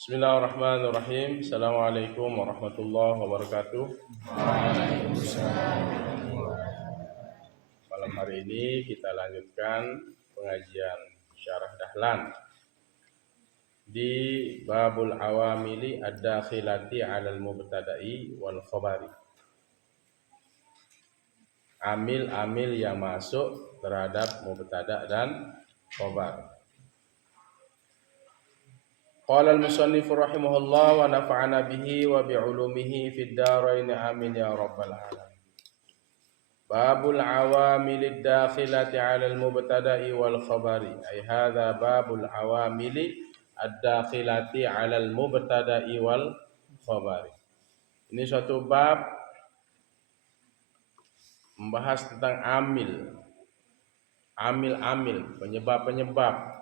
Bismillahirrahmanirrahim. Assalamualaikum warahmatullahi wabarakatuh. Malam hari ini kita lanjutkan pengajian Syarah Dahlan di Babul Awamili Ad-Dakhilati 'alal Mubtada'i wal Khabari. Amil-amil yang masuk terhadap mubtada dan khabar. Qala al-musannif rahimahullah wa nafa'ana bihi wa bi'ulumihi fid dharain amin ya rabbal alamin. Babul awamilid dakhilati 'alal mubtada'i wal khabari. Ay hadza babul awamili ad-dakhilati 'alal mubtada'i wal khabari. Ini suatu bab membahas tentang amil, penyebab-penyebab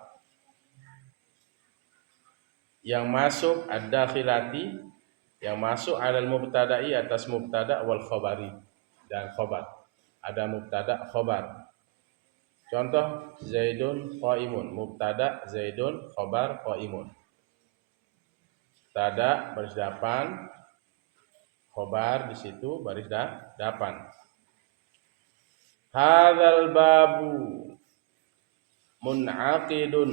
yang masuk ad-dakhilati, yang masuk 'alal mubtada'i, atas mubtada, wal khabari, dan khabar. Ada mubtada, khabar. Contoh Zaidun qaimun, mubtada Zaidun, khabar qaimun. Mubtada baris depan, khabar di situ baris depan. Hadzal babu mun'aqidun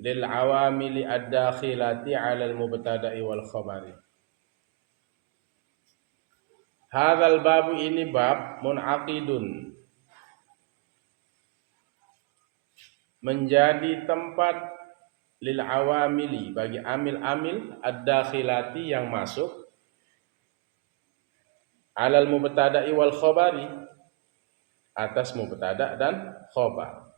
lil awamili ad-dakhilati 'alal mubtada'i wal khabari. Hadzal babu, ini bab, mun'aqidun, menjadi tempat, lil awamili, bagi amil-amil, ad-dakhilati, yang masuk, 'alal mubtada'i wal khabari, atas mubtada dan khabar.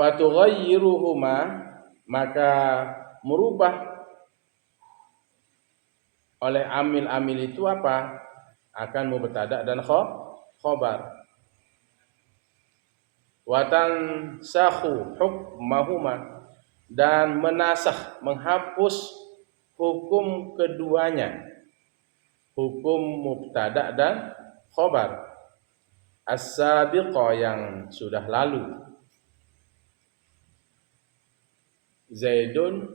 Fatughayyiruhuma, maka merubah oleh amil-amil itu apa? Akan mubtada dan khabar. Wa tansakhu hukmahuma, dan menasakh, menghapus hukum keduanya, hukum mubtada dan khabar, as-sabiqa, yang sudah lalu. Zaidun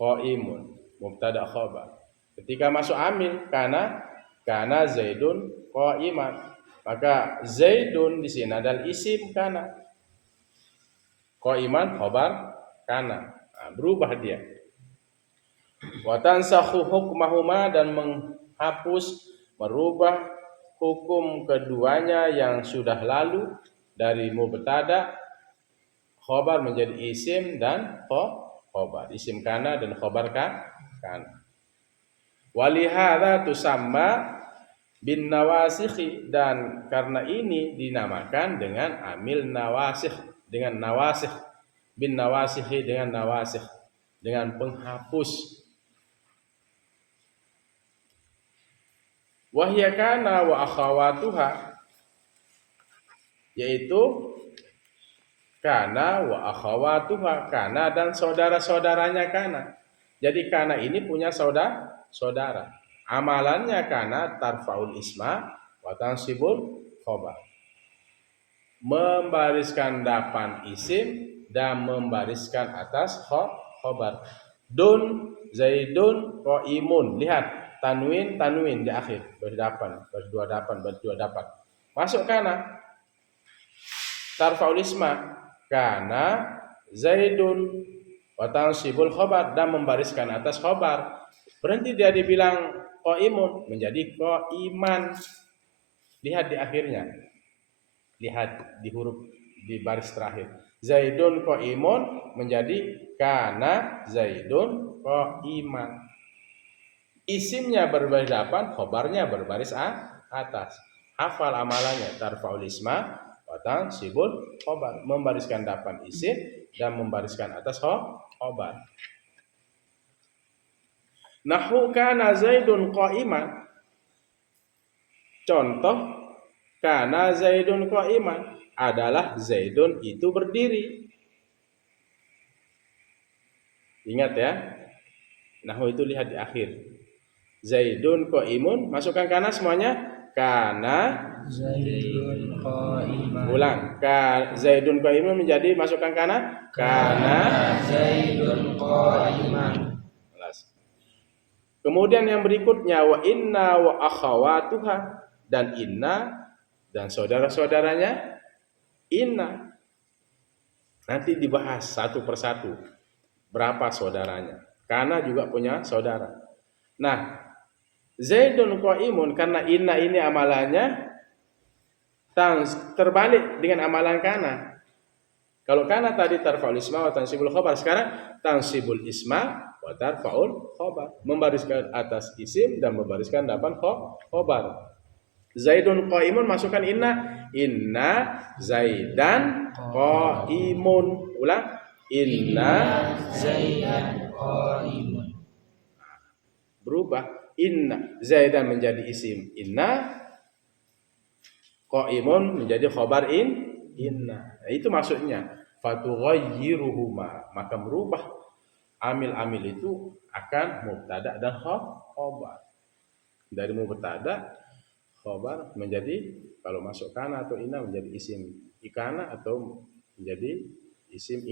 qaimun, mubtada khabar. Ketika masuk amil kana Zaidun qaiman, maka Zaidun di sini adalah isim kana, qaiman khabar kana. Berubah dia. Wa tansakhu hukmahuma, dan menghapus, merubah hukum keduanya yang sudah lalu dari mubtada khabar menjadi isim dan khabar, isim kana dan khabar kana. Walihada tusamma bin nawasikhi, dan karena ini dinamakan dengan amil nawasikh, dengan nawasikh, bin nawasikhi, dengan nawasikh, dengan penghapus. Wahya kana wa akhawatuha, yaitu kana wa akhawatuha, kana dan saudara-saudaranya kana. Jadi kana ini punya saudara. Amalannya kana tarfaul isma wa tansibul khabar, membariskan depan isim dan membariskan atas khabar. Dun Zaidun qaimun, lihat tanwin di akhir, baris dua dapan. Masuk kana, tarfaul isma kana Zaidun wa tansibul khabar, dan membariskan atas khabar. Berhenti dia dibilang qaimun, menjadi qaiman. Lihat di akhirnya, lihat di huruf, di baris terakhir. Zaidun qaimun menjadi kana Zaidun qaiman. Isimnya berbaris depan, khabarnya berbaris atas. Hafal amalannya, tarfaul isma wa tansibul khabar, membariskan depan isim dan membariskan atas khabar. Nahu kana Zaidun qaiman, contoh kana Zaidun qaiman adalah Zaidun itu berdiri. Ingat ya, nahu itu lihat di akhir. Zaidun qaimun, masukkan kana semuanya, kana Zaidun qaimun Ulang. Zaidun qa'iman menjadi masukkan kana Zaidun qa'iman. Kemudian yang berikutnya wa inna wa akhawatuha, dan inna dan saudara-saudaranya inna. Nanti dibahas satu persatu berapa saudaranya. Karena juga punya saudara. Nah, Zaidun qa'imun, karena inna ini amalannya terbalik dengan amalan kana. Kalau kana tadi tarfa'ul isma wa tansibul khabar, sekarang tansibul isma wa tarfa'ul khabar, membariskan atas isim dan membariskan depan khabar. Zaidun qa'imun, masukkan inna Zaidan qa'imun. Ulang, inna Zaidan qa'imun. Berubah, inna Zaidan menjadi isim inna, qa'imun menjadi khabar inna. Nah, itu maksudnya fatughayyiruhuma, maka merubah amil-amil itu akan mubtada dan khabar. Dari mubtada khabar menjadi, kalau masuk kana atau inna menjadi isim ikana atau menjadi isim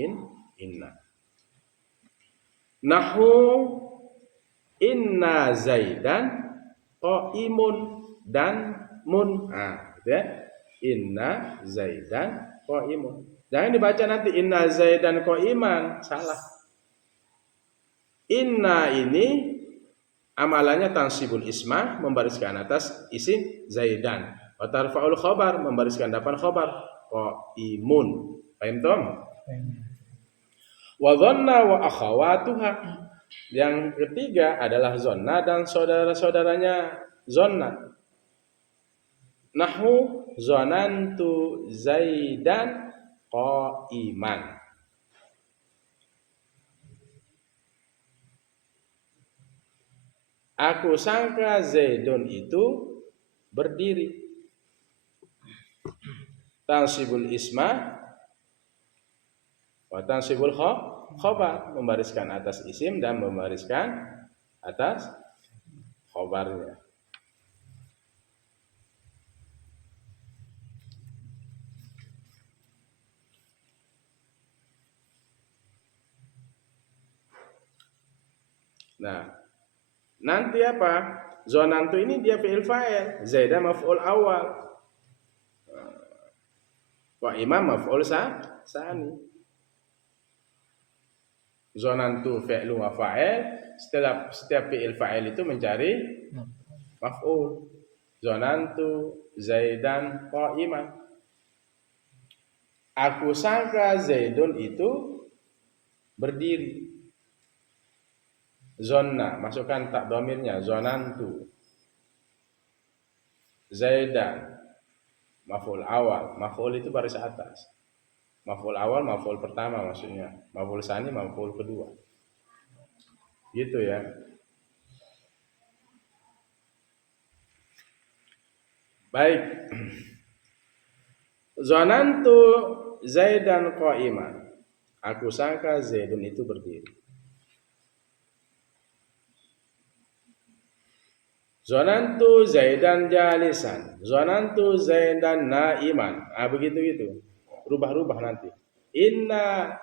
inna. Nahu inna Zaidan qa'imun dan mun. Gitu ya. Inna Zaidan qa'imun. Jangan dibaca nanti inna Zaidan qa'iman, salah. Inna ini amalannya tansibul isma, membariskan atas isim Zaidan. Wa tarfa'ul khabar, membariskan depan khabar qa'imun. Paham tom? Wa dhanna wa akhawatuha. Yang ketiga adalah zonna dan saudara-saudaranya zonna. Nahu zonantu Zaidan qa'iman. Aku sangka Zaidun itu berdiri. Tansibul isma wa tansibul khabar, membariskan atas isim dan membariskan atas khabarnya. Nah, nanti apa? Zonantu ini dia fi'il fa'il, Zaidan maf'ul awal, wa imam maf'ul sani. Zonantu fi'lu wa fa'il, setiap fi'il fa'il itu mencari maf'ul. Zonantu Zaidan qa'iman. Aku sangka Zaidun itu berdiri. Zonna, masukkan tak domirnya, zonantu Zaidan maf'ul awal, maf'ul itu baris atas. Maf'ul awal, maf'ul pertama maksudnya. Maf'ul sani, maf'ul kedua. Gitu ya. Baik. Zonantu Zaidan qa'iman. Aku sangka Zaidun itu berdiri. Zonantu Zaidan jalisan. Zonantu Zaidan naiman. Begitu gitu. Rubah-rubah nanti. Inna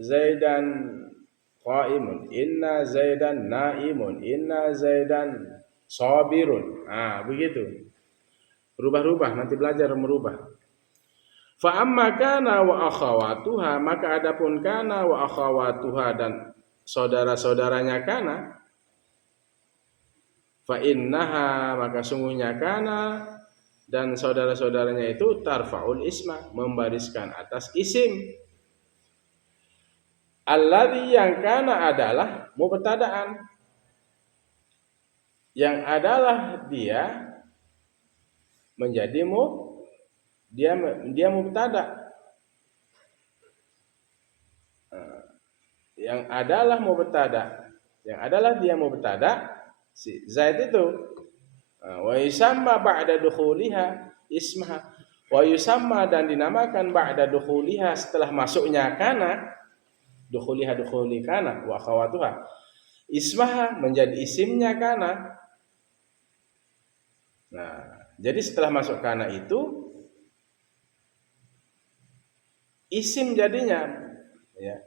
Zaidan qa'imun. Inna Zaidan naimun. Inna Zaidan sabirun. Begitu. Rubah-rubah, nanti belajar merubah. Fa amma kana wa akhawatuha, maka adapun kana wa akhawatuha dan saudara-saudaranya kana, fa innaha, maka sungguhnya kana dan saudara-saudaranya itu tarfa'ul isma, membariskan atas isim. Alladzi, yang kana adalah mubtada'an, yang adalah dia menjadi dia mubtada'. Yang adalah mubtada, yang adalah dia mubtada, si Zaid itu. Wa yusamma ba'da dukhuliha ismaha, wa yusamma, dan dinamakan ba'da dukhuliha, setelah masuknya kana, dukhuli kana wa akhawatuha, ismaha menjadi isimnya kana. Nah, jadi setelah masuk kana itu isim jadinya, ya.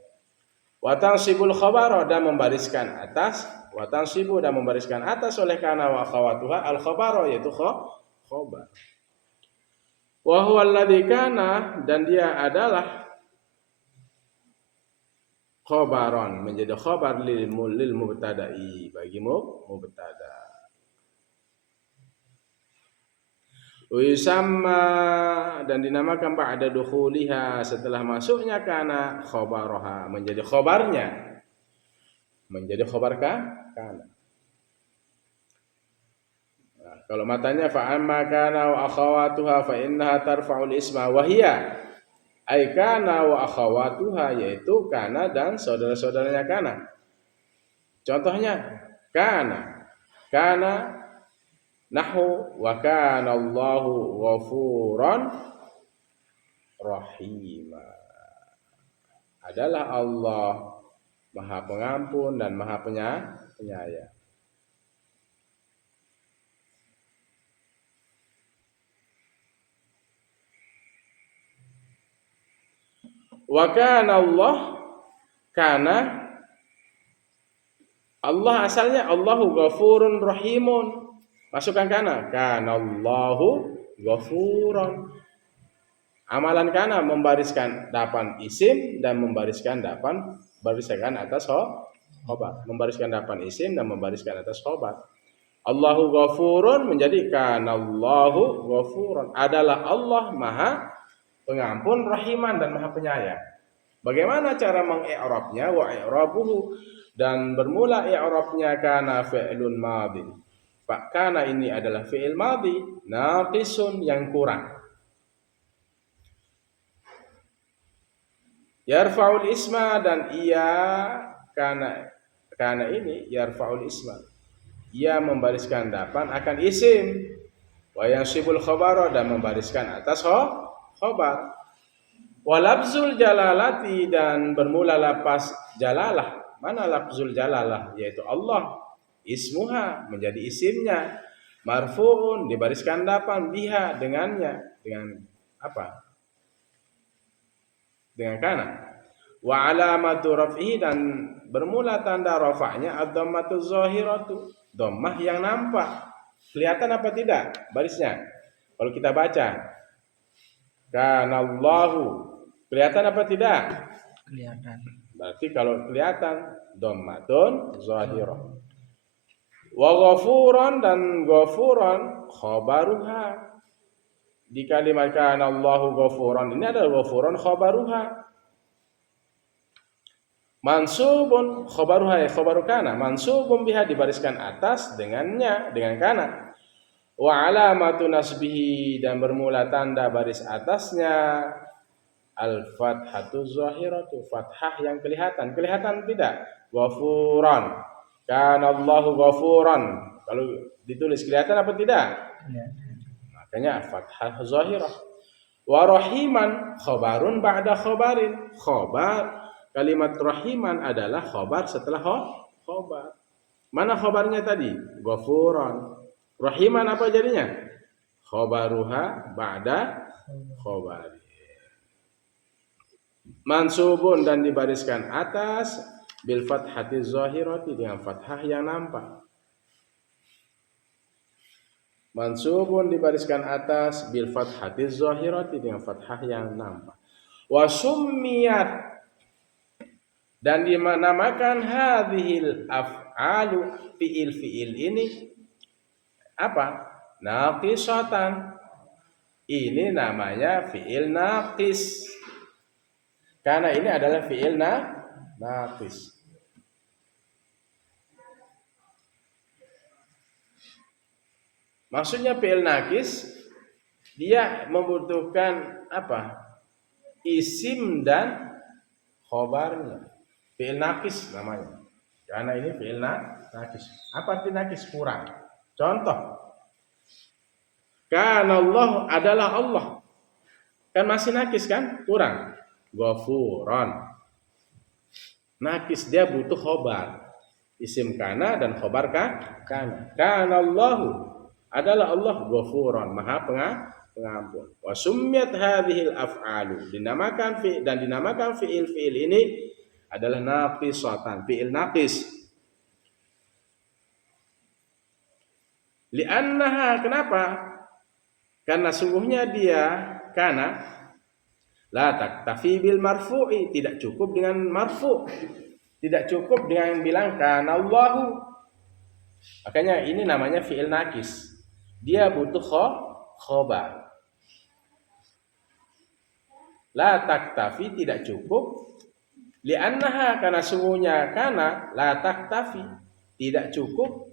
Wa tansibul khabara dan membariskan atas, wa tansibu dan membariskan atas oleh kana wa akhawatuha al khabara yaitu khabar. Wa huwa alladzi kana dan dia adalah khabaron menjadi khabar lil mubtada'i bagi mubtada. Uisamma dan dinamakan ba'da dukhuliha setelah masuknya kana khabaraha menjadi khabarnya, menjadi khabar kana. Nah, kalau matanya fa amma kana wa akhawatuha fa innaha tarfa'ul isma wa hiya ay kana wa akhawatuha yaitu kana dan saudara-saudaranya kana. Contohnya kana nahu wa kana Allahu ghafuran rahima. Adalah Allah Maha Pengampun dan Maha Penyayang. Wa kana Allah asalnya Allahu ghafurun rahimun. Masukkan kana Allahu ghafuran. Amalan kana membariskan dapan isim dan membariskan dapan bariskan atas khobar. Membariskan dapan isim dan membariskan atas khobar. Allahu ghafurun menjadi kana Allahu ghafuran. Adalah Allah Maha Pengampun, Rahiman dan Maha Penyayang. Bagaimana cara mengi'rabnya? Wa i'rabuhu dan bermula i'rabnya kana fi'lun madhi. Pak kana ini adalah fi'il madhi naqisun yang kurang. Yarfa'ul isma dan ia kana ini yarfa'ul isma. Ia membariskan dapan akan isim. Wa yansibul khabara dan membariskan atas khabar. Wa lafzul jalalati dan bermula lapas jalalah. Mana lafzul jalalah? Yaitu Allah. Ismuha menjadi isimnya. Marfu'un dibariskan dapan biha dengannya. Dengan apa? Dengan kana. Wa alamatu raf'ihi dan bermula tanda rafa'nya ad-dhammatu zahiratu. Dhammah yang nampak. Kelihatan apa tidak barisnya? Kalau kita baca kana Allahu kelihatan apa tidak? Kelihatan. Berarti kalau kelihatan dhammatun zahirah. Wa ghafuran dan ghafuran khabaruha. Di kalimat kana Allahu ghafuran ini adalah ghafuran khabaruha. Mansubun khabaruha ya khabaru kana mansubun biha dibariskan atas dengannya dengan kana. Wa alamatu nasbihi dan bermula tanda baris atasnya al-fathatu zahiratu fathah yang kelihatan. Kelihatan tidak? Ghafuran. Kana Allahu ghafuran. Kalau ditulis kelihatan apa tidak? Makanya fathah zahirah. Wa rahiman khabarun ba'da khabarin. Khabar kalimat rahiman adalah khabar setelah khabar. Mana khabarnya tadi? Ghafuran. Rahiman apa jadinya? Khabaruha ba'da khabari. Mansubun dan dibariskan atas bil fathati zahirati dengan fathah yang nampak. Mansubun dibariskan atas bil fathati zahirati dengan fathah yang nampak. Wa summiyat dan dinamakan hadhil af'alu fi'il ini apa? Naqisatan. Ini namanya fi'il naqis. Karena ini adalah fi'il naqis. Maksudnya fi'il naqis dia membutuhkan apa? Isim dan khobarnya. Fi'il naqis namanya. Karena ini fi'il naqis. Apa arti naqis? Kurang. Contoh. Kana Allah adalah Allah. Kan masih naqis kan? Kurang. Ghafuran. Naqis dia butuh khobar. Isim kana dan khobar kana. Kana Allahu. adalah Allah Ghafuran, Maha Pengampun. Wa summiyat hadhil af'alu, dinamakan fiil ini adalah naqisatan, fiil naqis. Li'annaha, kenapa? Karena sungguhnya dia karena la taktafi bil marfu'i, tidak cukup dengan marfu', tidak cukup dengan bilang kana Allahu. Makanya ini namanya fiil naqis. Dia butuh khobar. La taktafi, tidak cukup. Li'annaha, karena sungguhnya kana la taktafi, tidak cukup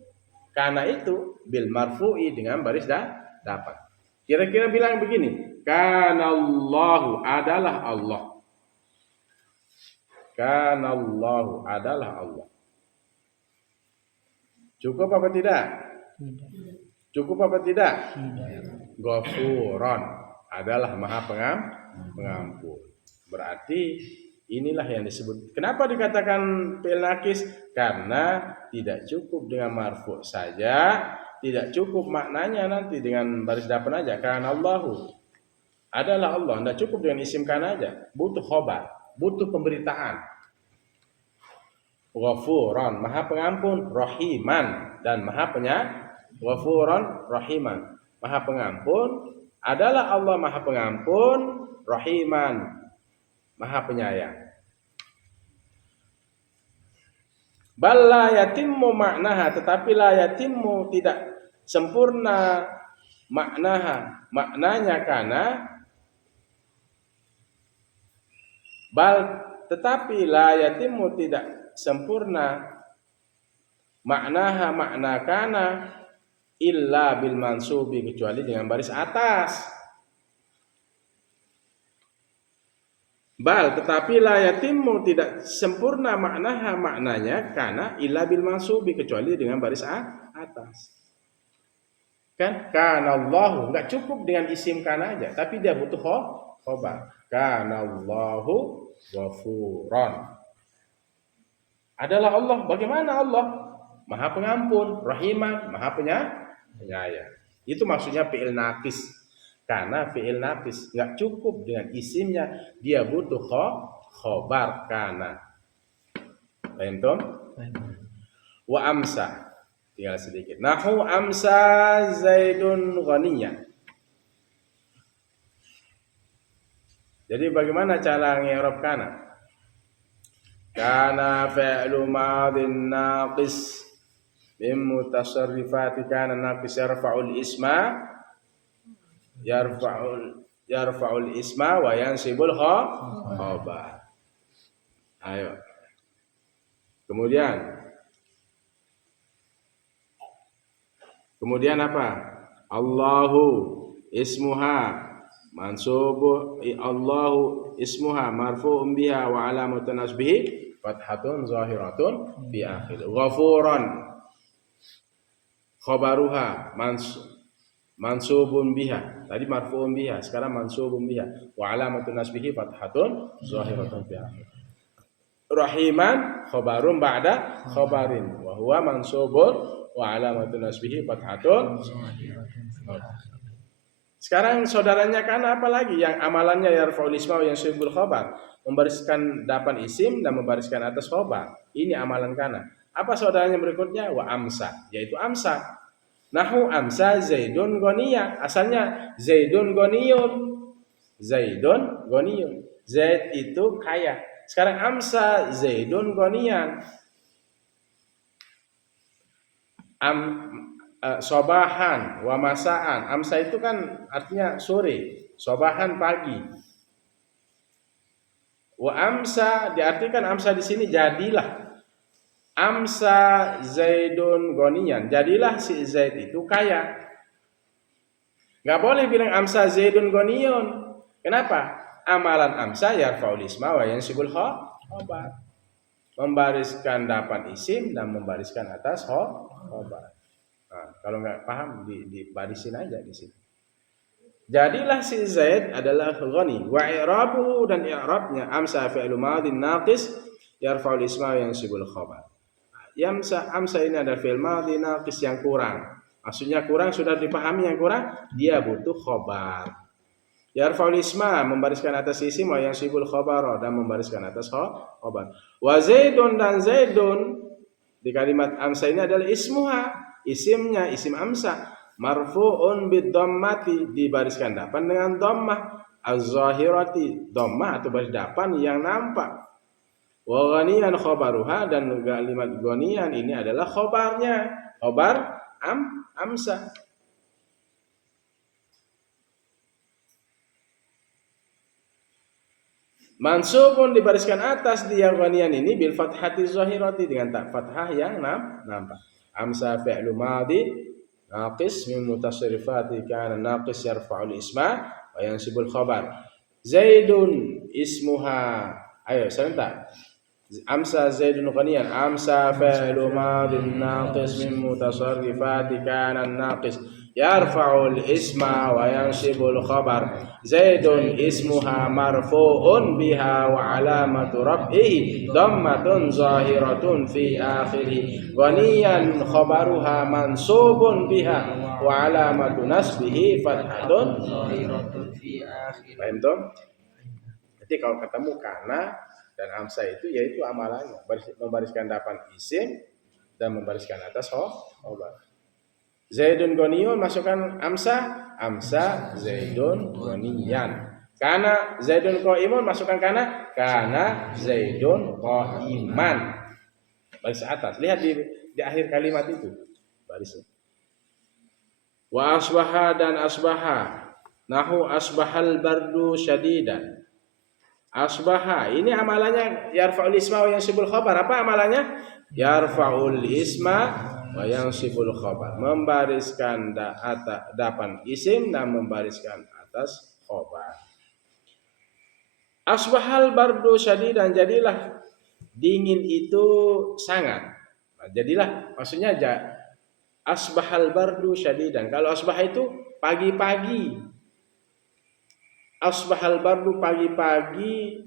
karena itu bil marfu'i, dengan baris dapat. Kira-kira bilang begini, kana Allahu, adalah Allah. Kana Allahu, adalah Allah. Cukup apa tidak? Cukup apa tidak? Ghafuran, adalah Maha Pengampun. Berarti inilah yang disebut. Kenapa dikatakan fi'il naqis? Karena tidak cukup dengan marfu saja, tidak cukup maknanya nanti dengan baris depan aja. Karena Allahu, adalah Allah, tidak cukup dengan isim kana aja. Butuh khobar, butuh pemberitaan. Ghafuran, Maha Pengampun, Rahiman, dan Maha Ghafuran, Rahiman, Maha Pengampun, adalah Allah Maha Pengampun, Rahiman, Maha Penyayang. Bal la yatimmu maknaha, tetapi la yatimmu, tidak sempurna maknaha, maknanya kana. Bal, tetapi la yatimmu, tidak sempurna maknaha, makna kana, illa bil mansubi, kecuali dengan baris atas. Bal, tetapi la yatimmu, tidak sempurna maknaha, maknanya kana, illa bil mansubi, kecuali dengan baris atas. Kan kana Allahu, enggak cukup dengan isim kana aja, tapi dia butuh khobar. Kana Allahu Ghafuran, adalah Allah. Bagaimana Allah? Maha Pengampun, Rahiman, Maha Penyayang. Itu maksudnya fi'il naqis. Karena fi'il naqis enggak cukup dengan isimnya, dia butuh khobar kana. Paham tom? Wa amsa, tinggal sedikit. Nahu amsa Zaidun ghaniyya. Jadi bagaimana cara ngi'rab kana? Kana fi'lu madhin naqis min mutasarrifati kana naqis yarfa'ul isma wa yansibul khabar. Ayo. Kemudian apa? Allahu ismuha mansubu, Allahu ismuha marfu'un biha wa alamatun nasbihi fathatun zahiratun fi akhir. Ghafuran khabaruha mansubun biha. Tadi marfu'un biha, sekarang mansubun biha wa alamatun nasbihi fathatun zahiratun fi akhir. Rahiman khabarun ba'da khabarin wa huwa mansubun wa alamatun nasbihi fathatun. Sekarang saudaranya kana apa lagi yang amalannya yarfa'ul isma wa yansibul khabar, membariskan depan isim dan membariskan atas khabar. Ini amalan kana. Apa saudaranya berikutnya? Wa amsa, yaitu amsa. Nahu amsa Zaidun ghaniyya. Asalnya Zaidun ghaniyun. Zaidun ghaniyun. Zaid itu kaya. Sekarang amsa Zaidun ghaniyan. Sobahan wa masaan. Amsa itu kan artinya sore, sobahan pagi. Wa amsa diartikan amsa di sini jadilah. Amsa Zaidun ghaniyan, jadilah si Zaid itu kaya. Enggak boleh bilang amsa Zaidun ghaniyun. Kenapa? Amalan amsa yarfa'ul isma wa yansibul khabar. Membariskan depan isim dan membariskan atas khabar. Nah, kalau nggak paham dibarisin aja di sini. Jadilah si Zaid adalah ghani. Wa i'rabuhu, dan i'rabnya amsa fi'lu madhin naqis yarfa'ul isma wa yansibul khabar. Amsa ini adalah fi'il madhi naqis yang kurang. Maksudnya kurang, sudah dipahami yang kurang, dia butuh khobar. Yarfa'ul isma, membariskan atas isim, wa yansibul khobar, dan membariskan atas khobar. Wa zaidun, dan zaidun di kalimat amsa ini adalah ismuha, isimnya, isim amsa, marfu'un bid dhammati, dibariskan dapan dengan dhammah, az-zahirati, dhammah atau baris dapan yang nampak. Wa ghaniyan khabaruha, dan kalimat ghaniyan ini adalah khobarnya, khobar amsa. Mansubun, dibariskan atas di yang ghaniyan ini bil fathati zahirati, dengan tak fathah yang nampak. Amsa fi'lu madhi naqis min mutasarrifati kana naqis yarfa'ul isma wa yansibul khabar. Zaidun ismuha, ayo serentak. Amsa zaidun ghaniyan, amsa fi'lu madhi naqis min mutasarrifati kana naqis yarfa'ul isma wa yansibul khabar. Zaidun ismuha marfu'un biha wa alamatu raf'ihi dhammatun zahiratun fi akhirih. Ghaniyan khabaruha mansubun biha wa alamatu nasbihi fathatun zahiratun fi akhirih. Paham toh? Jadi kalau ketemu kana dan amsa itu yaitu amalannya, membariskan dapan isim dan membariskan atas khobar. Zaidun ghaniyun, masukkan amsa, amsa Zaidun ghaniyan. Kana Zaidun qaimun, masukkan kana Zaidun qaiman. Baris atas. Lihat di akhir kalimat itu barisnya. Wa asbaha, dan asbaha. Nahu asbahal bardu syadidan. Asbaha ini amalannya yarfa'ul isma wa yansibul khabar. Apa amalannya? Yarfa'ul isma wa yansibul khabar, membariskan dapan isim dan membariskan atas khabar. Asbahal bardu syadidan, jadilah dingin itu sangat. Jadilah, maksudnya asbahal bardu syadidan. Kalau asbah itu pagi-pagi. Asbahal bardu, pagi-pagi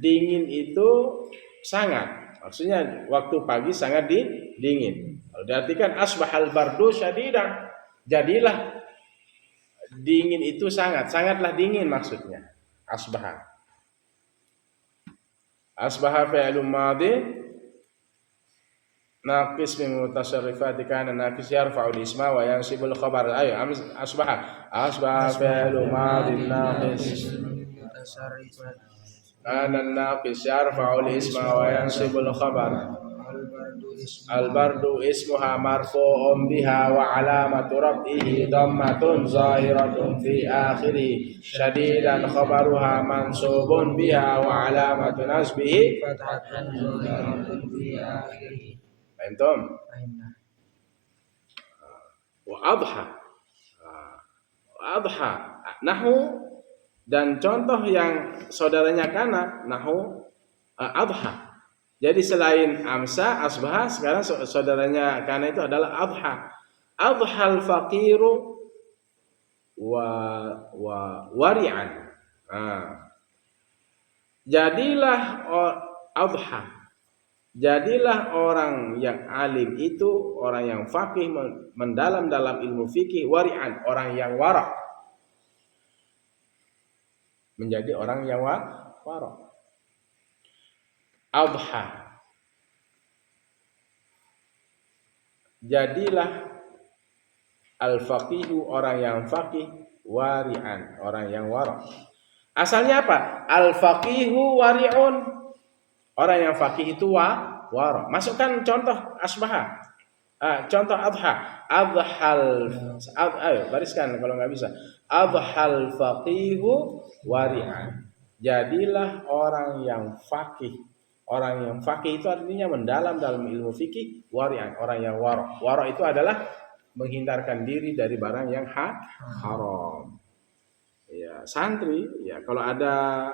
dingin itu sangat. Maksudnya waktu pagi sangat dingin. Kalau diartikan asbahal bardu syadidan, jadilah dingin itu sangatlah dingin maksudnya. Asbaha. Asbaha fi'lun madhi naqis min mutasarrifati kana naqis yarfa'ul isma wa yansibul khabar. Ayo asbaha. Asbaha fi'lun madhi naqis kana naqis yarfa'ul isma wa yansibul khabar. Al-bardu ismuha marfu'un biha wa alamatu raf'ihi dhammatun zahiratun fi akhirih. Syadidan khabaruha mansubun biha wa alamatu nasbihi Fathatan zahiratun fi akhirih. Paham? Wa adha. Adha. Nahu, dan contoh yang saudaranya kana, nahu adha. Jadi selain amsa, asbaha, sekarang saudaranya kana itu adalah adha. Adhal faqiru wa wari'an. Jadilah adha. Jadilah orang yang alim itu, orang yang faqih, mendalam dalam ilmu fikih, wari'an, orang yang wara'. Menjadi orang yang wara'. Adha. Jadilah al-faqihu, orang yang faqih, wari'an, orang yang wara'. Asalnya apa? Al-faqihu wari'un. Orang yang faqih itu wara'. Masukkan contoh asbaha. Contoh adha. Ayo bariskan kalau nggak bisa. Adhal faqihu wari'an. Jadilah orang yang faqih. Orang yang faqih itu artinya mendalam dalam ilmu fikih, wari'an, orang yang wara'. Wara' itu adalah menghindarkan diri dari barang yang haram. Ya, santri ya kalau ada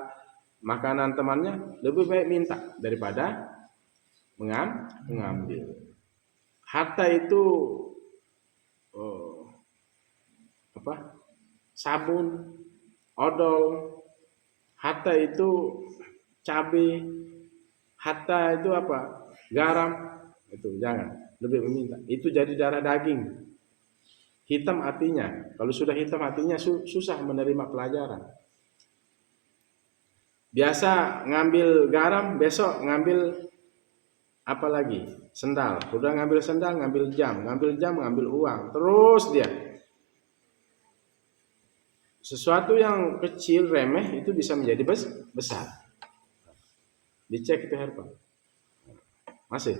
makanan temannya lebih baik minta daripada mengambil. Hatta itu sabun, odol, hatta itu cabai, hatta itu garam, itu jangan. lebih meminta. Itu jadi darah daging. Hitam hatinya. Kalau sudah hitam hatinya susah menerima pelajaran. Biasa ngambil garam, besok ngambil apa lagi? Sendal. Udah ngambil sendal, ngambil jam, ngambil uang. Terus dia. Sesuatu yang kecil, remeh itu bisa menjadi besar. Dicek itu herbal. Masih?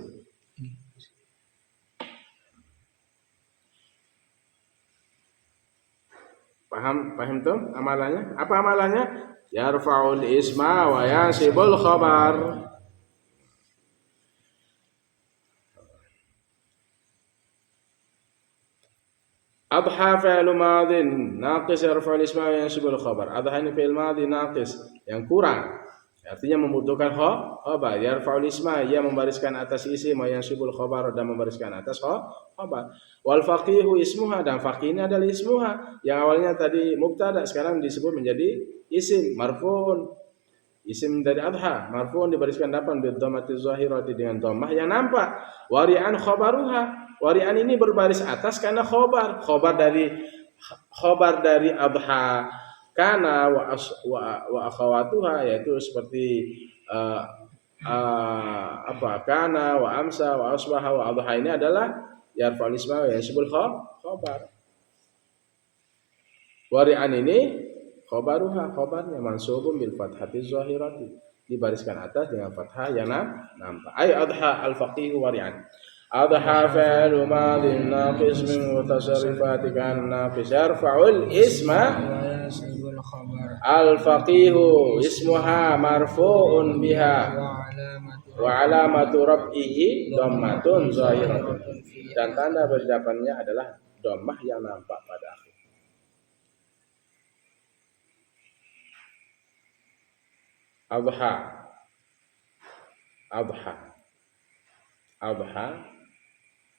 Paham tuh amalannya? Apa amalannya? Yarfa'ul isma wa yasibul khabar. Adha fi'lu madin naqis yarfa'ul isma wa yansibul khabar. Adha ini fi'il madhi naqis yang kurang. Artinya membutuhkan khabar. Yarfa'ul isma, ia membariskan atas isim, wa yansibul khabar, dan membariskan atas khabar. Wal faqihu ismuha, dan faqih ini adalah ismuha. Yang awalnya tadi mubtada sekarang disebut menjadi isim marfu'un. Isim dari adha marfu'un dibariskan depan bil dhammati zahirati dengan dhammah yang nampak. Wari'an khabaruha. Wari'an ini berbaris atas karena khobar dari adha kana wa akhawatuha, yaitu seperti kana wa amsa wa asbaha wa adha ini adalah yarfa'ul isma wa yansibul khabar. Wari'an ini khabarnya mansubun bil fathati zahirati, dibariskan atas dengan fathah yang nampak. Ay adha al faqih wari'an. Adha fi'lu madin naqis min mutasarrifati kan naqis yarfa'ul isma al faqihu ismuha marfu'un biha wa alamatu raf'ihi dhammatun zahiratun, dan tanda berdapannya adalah dhammah yang nampak pada akhir. Adha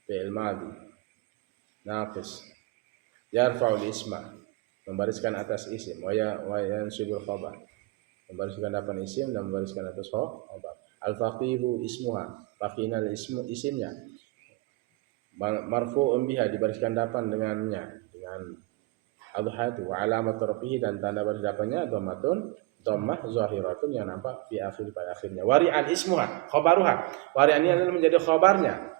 fi'il madhi naqis yarfa'ul isma, membariskan atas isim, wa yansibul khabar, membariskan depan isim dan membariskan atas khabar. Al faqihu ismuha, faqihna isimnya, marfu'un biha, dibariskan depan dengan adha itu, wa alamat rafihi, dan tanda baris depannya dhammah zahiratun yang nampak di akhir pada akhirnya. Wari'an ismuha khabaruha, wari'an ini adalah menjadi khabarnya.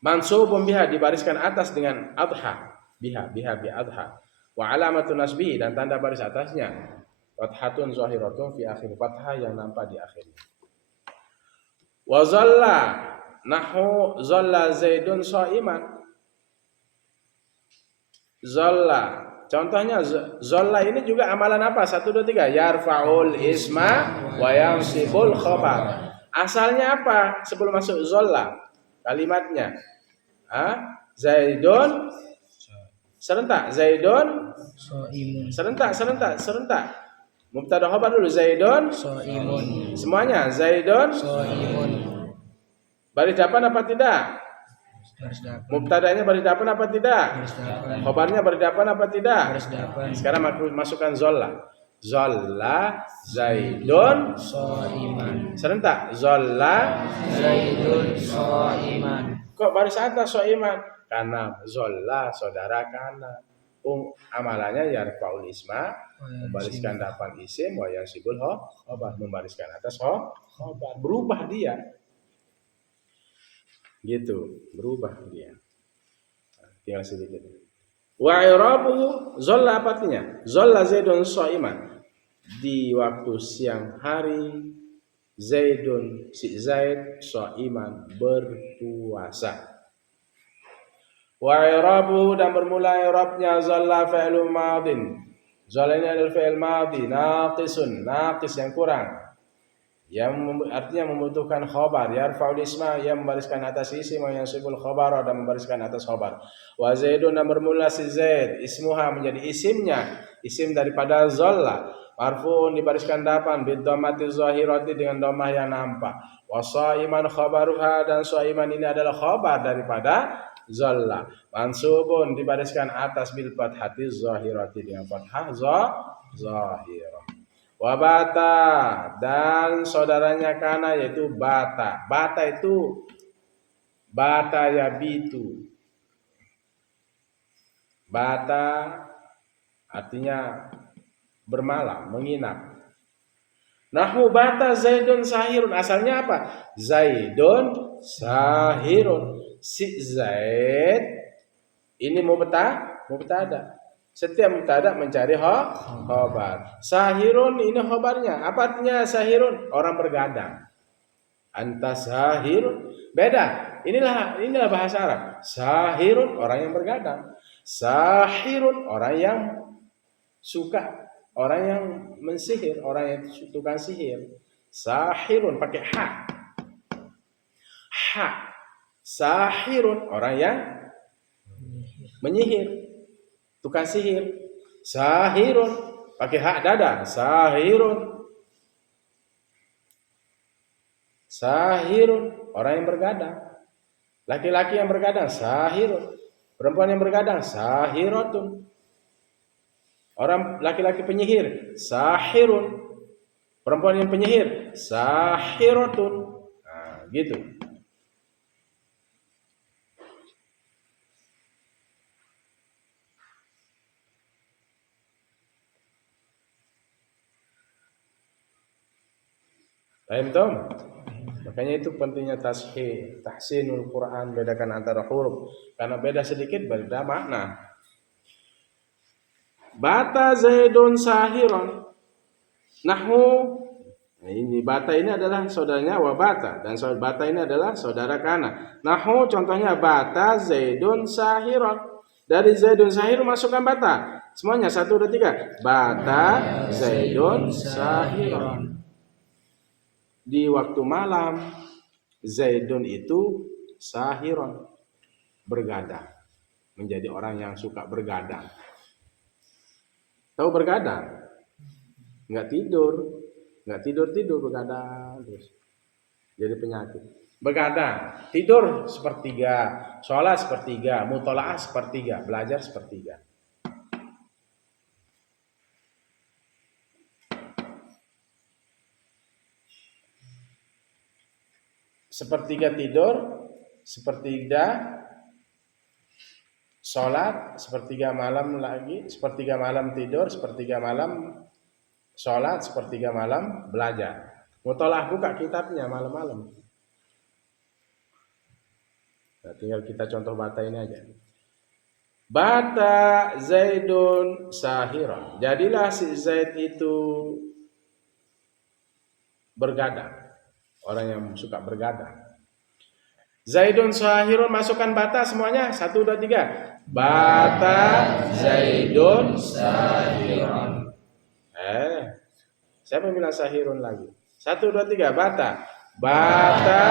Mansubun biha, dibariskan atas dengan adha, biha bi adha. Wa alamatun nasbihi, dan tanda baris atasnya fathatun zahiratun fi akhir, fathah yang nampak di akhirnya. Wa zalla nahu zalla zaidun shaiman. Zalla, contohnya zalla ini juga amalan apa? 1 2 3. Yarfa'ul isma wa yansibul khabar. Asalnya apa sebelum masuk zalla? Kalimatnya Zaidun serentak, Zaidun serentak. Mubtada khabar dulu, Zaidun shaimun. Semuanya Zaidun shaimun. Baris depan apa tidak? Mubtadanya baris depan apa tidak? Khabarnya baris depan apa tidak? Sekarang masukkan zolla. Zolla Zaidun shaiman. Serentak, zolla Zaidun shaiman. Kok baris atas shaiman? Karena zolla saudara kana. Amalannya yarfa'ul isma, membariskan depan isim, wa yansibul khabar, membariskan atas khabar. Berubah dia. Gitu, berubah dia. Tinggal sedikit. Wa i'rabuhu zalla, apa artinya? Zalla Zaidun shaiman. Di waktu siang hari Zaidun, si Zaid, shaiman, berpuasa. Wa i'rabuhu, dan bermula i'rabnya zalla fi'lu madin. Zalla ini adalah fi'il madhi naqisun, naqis yang kurang, yang artinya membutuhkan khabar. Yarfa'ul isma, yang membariskan atas isim, wa yansibul khabar, dan membariskan atas khabar. Wa Zaidun, dan bermula si Zaid, ismuha, menjadi isimnya, isim daripada zalla, marfu'un, dibariskan depan bid dhammati zahirati, dengan dhammah yang nampak. Wa shaiman khabaruha, dan shaiman ini adalah khabar daripada zalla, mansubun, dibariskan atas bil fathati zahirati, dengan fathah zahirah. Wa bata, dan saudaranya kana, yaitu bata. Bata itu Bata yabitu. Bata artinya bermalam, menginap. Nahu bata Zaidun sahirun. Asalnya apa? Zaidun sahirun. Si Zaid ini mubtada. Setiap mubtada mencari khobar. Sahirun ini khobarnya. Apa artinya sahirun? Orang bergadang. Anta sahirun. Beda. Inilah bahasa Arab. Sahirun orang yang bergadang. Sahirun orang yang suka, orang yang mensihir, orang yang tukang sihir. Sahirun pakai ha. Ha. Sahirun orang yang menyihir, tukang sihir. Sahirun pakai hak dada. Sahirun. Sahirun orang yang bergadang. Laki-laki yang bergadang sahirun. Perempuan yang bergadang sahiratun. Orang laki-laki penyihir sahirun. Perempuan yang penyihir sahiratun. Nah, gitu. Paham toh? Makanya itu pentingnya tahsinul Quran, bedakan antara huruf. Karena beda sedikit beda makna. Bata Zaidun sahiron. Nahu, ini bata ini adalah saudaranya wabata, dan bata ini adalah saudara kana. Nahu contohnya bata Zaidun sahiron. Dari Zaidun sahirun masukkan bata. Semuanya 1, 2, 3. Bata Zaidun sahiron. Di waktu malam Zaidun itu sahiron, bergadang, menjadi orang yang suka bergadang. Tahu bergadang? Nggak tidur bergadang terus. Jadi penyakit. Begadang, tidur sepertiga, sholat sepertiga, mutolaah sepertiga, belajar sepertiga. Sepertiga tidur, sepertiga sholat, sepertiga malam lagi, sepertiga malam tidur, sepertiga malam sholat, sepertiga malam belajar. Mutolaah buka kitabnya malam-malam. Nah, tinggal kita contoh bata ini aja. Bata Zaidun sahiran. Jadilah si Zaid itu bergadang. Orang yang suka bergadang. Zaidun sahirun, masukkan bata semuanya 1, 2, 3. Bata Zaidun sahirun. Siapa yang bilang sahirun lagi? 1, 2, 3. Bata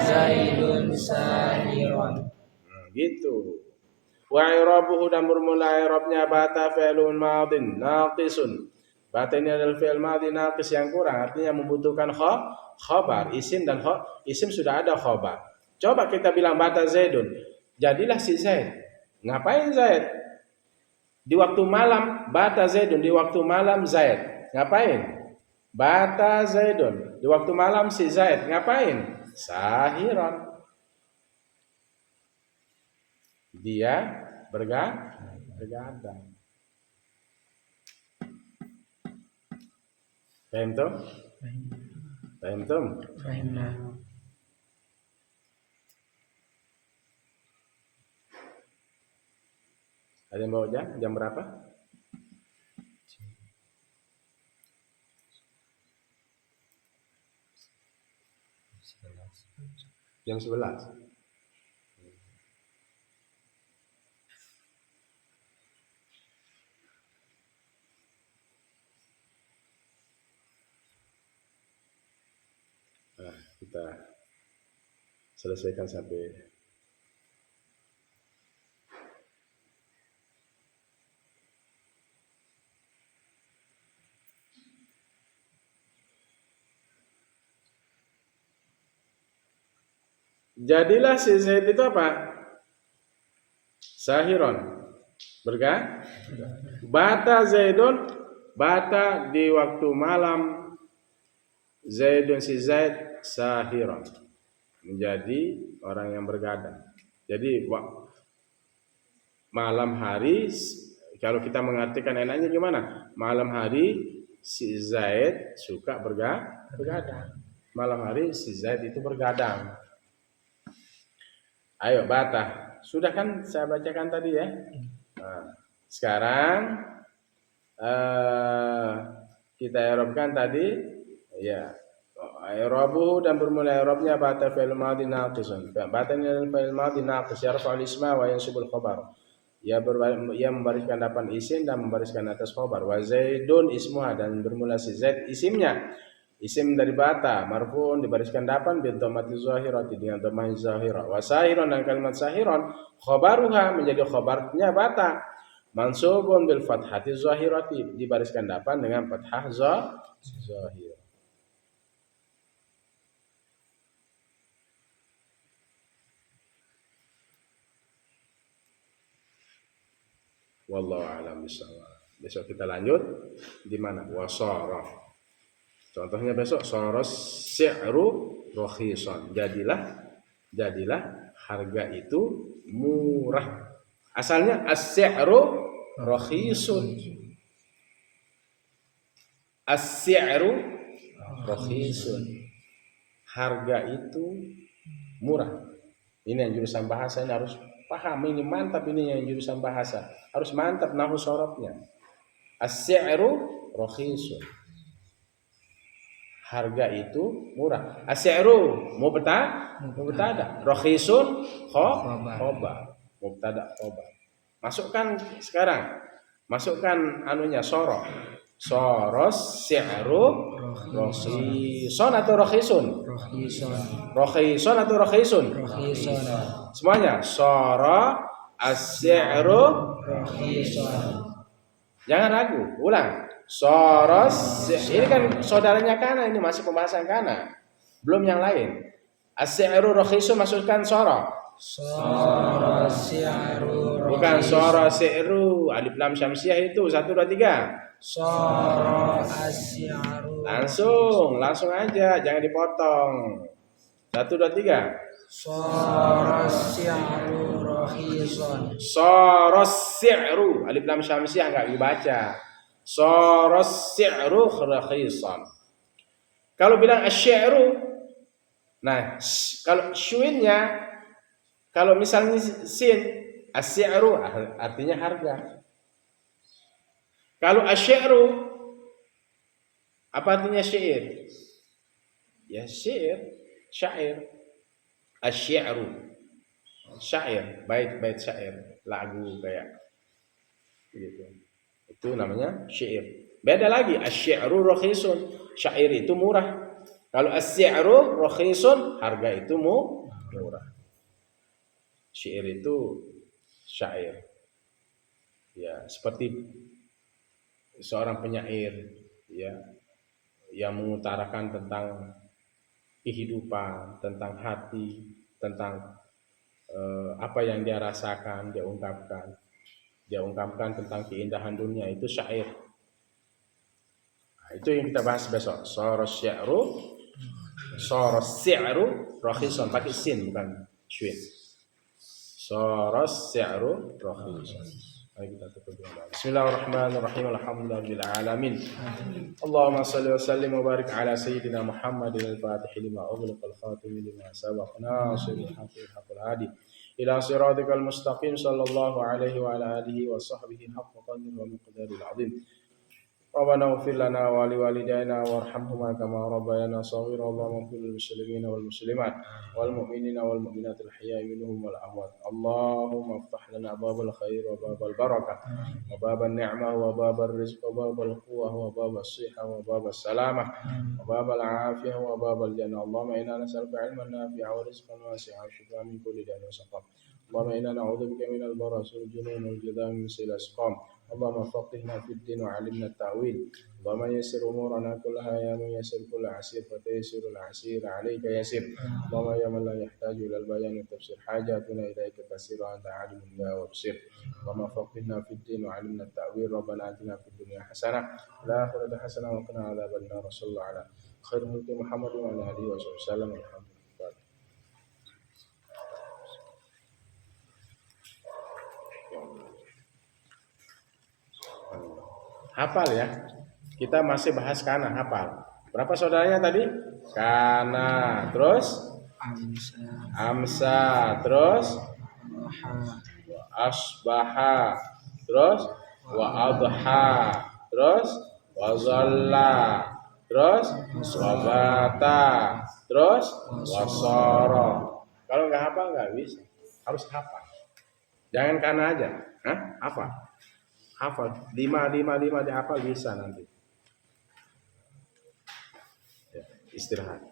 Zaidun sahirun. Gitu. Wa i'rabuhu dan bermula i'rabnya bata fi'lun madin naqisun. Bata ini adalah fi'il madhi naqis yang kurang, artinya membutuhkan khabar, isim dan isim sudah ada khabar. Coba kita bilang bata Zaidun. Jadilah si Zaid. Ngapain Zaid? Di waktu malam bata Zaidun, di waktu malam Zaid. Ngapain? Bata Zaidun. Di waktu malam si Zaid. Ngapain? Sahiran. Dia bergadang. Paham tuh? Paham tuh? Ada yang bawa jam berapa? Jam 11. Nah, kita selesaikan sampai jadilah si Zaid itu apa? Sahiron. Bergadang. Bata Zaidun, bata di waktu malam Zaidun si Zaid sahiron. menjadi orang yang bergadang. Jadi malam hari, kalau kita mengartikan enaknya gimana? Malam hari si Zaid suka bergadang. Malam hari si Zaid itu bergadang. Ayo bata. Sudah kan saya bacakan tadi ya. Nah, sekarang kita i'rabkan tadi ya. I'rabuhu dan bermula i'rabnya bata fi'il madhi naqisun. Bata ini fi'il madhi naqis yarfa'ul isma wa yansibul khabar. Ia membariskan depan isim dan membariskan atas khabar. Wa Zaidun ismuha dan bermula si Zaid isimnya. Isim dari bata marfu'un dibariskan depan bil dhammati zahirati dengan dhammah zahirah. Wa sahiron dan kalimat sahiron khabaruha menjadi khabarnya bata. Mansubun bil fathati zahirati dibariskan depan dengan fathah zahir. Wallahu a'lam bishawab. Besok kita lanjut di mana? Wasara. Contohnya besok soros si'ru rakhisan. Jadilah harga itu murah. Asalnya as-si'ru rakhisun. As-si'ru rakhisun. Harga itu murah. Ini yang jurusan bahasa ini harus paham, ini mantap, ini yang jurusan bahasa. Harus mantap nahwu sorobnya. As-si'ru rakhisun. Harga itu murah. As-si'ru mubtada. Rakhisun khobar. Mubtada khobar. Masukkan sekarang. Masukkan anunya soro. Soros si'ru rakhison atau rakhisun? Rakhison atau rakhisun? Semuanya. Soro as-si'ru Rakhison. Jangan ragu, ulang. Soros, ini kan saudaranya Kana, ini masih pembahasan Kana, belum yang lain. As-si'ru rakhisun masukkan soro. Soro si'ru Bukan rakhisun. soro si'ru, alif lam syamsiah itu 1 2 3. Soro as-si'ru. Langsung aja, jangan dipotong. 1 2 3. Soro si'ru rakhison. Soros si'ru, alif lam syamsiah enggak dibaca. Soros si'ru rakhisan. Kalau bilang asy-syi'ru, nah kalau syuinnya, kalau misalnya sin, as-syi'ru artinya harga. Kalau asy-syi'ru apa artinya syair? Ya syair. Asy-syi'ru syair, bait syair, lagu kayak gitu. Itu namanya syair. Beda lagi, asy-syi'ru rakhisun. Syair itu murah. Kalau as-syi'ru rakhisun, harga itu murah. Syair itu syair. Ya, seperti seorang penyair ya yang mengutarakan tentang kehidupan, tentang hati, tentang apa yang dia rasakan, dia ungkapkan tentang keindahan dunia, itu syair. Nah, itu yang kita bahas besok. Soros syi'ru rakhisan, pakai sin bukan syin. Soros syi'ru rakhisan. Mari kita tutup doa. Bismillahirrahmanirrahim. Alhamdulillahirabbil alamin. Allahumma shalli wa sallim wa barik ala sayyidina Muhammadin al-Fatih lima ughliqa al-khatim lima sabaq nasiril haqqi haqqil hadi ila siratikal mustaqim sallallahu alaihi wa ala alihi wa sahbihi haqqa qadrihi wa miqdaril azim. Rabbana ighfir lana wa liwalidayna warhamhuma kama rabbayana shaghira. Allahumma ighfir lil muslimina wal muslimat wal mu'minina wal mu'minat al ahya'i minhum wal amwat. Allahumma iftah lana babal khair wa babal barakah wa babal ni'mah wa babal rizq wa babal quwwah wa babal sihah wa babal salamah wa babal afiyah wa babal jannah. Allahumma inna nas'aluka 'ilman nafi'an wa rizqan wasi'an wa shifaan min kulli da'in wa saqam. Allahumma inna na'udzubika minal baras wal junun wal judam min sayyi'il asqam. اللهم فقهنا في الدين وعلمنا التأويل. اللهم يسر أمورنا كلها يا من يسر كل عسير فتيسر العسير عليك يسير. اللهم يا من لا يحتاج إلى البيان والتفسير حاجاتنا إليك كثير وأنت عالم بها وبصير. اللهم فقهنا في الدين وعلمنا التأويل. ربنا آتنا في الدنيا حسنة وفي الآخرة حسنة وقنا عذاب النار. صلى الله على خير خلق محمد وعلى آله وصحبه وسلم. الحمد لله. hafal ya. Kita masih bahas kana, hafal. Berapa saudaranya tadi? Kana, terus Amsa. amsa, terus Roha. asbaha, terus wa adha, terus wa zalla, terus wa bata, terus wa sara. Kalau nggak hafal nggak bisa, harus hafal. Jangan kana aja, hah? Hafal, hafal 5 dihafal bisa nanti. Ya, istirahat.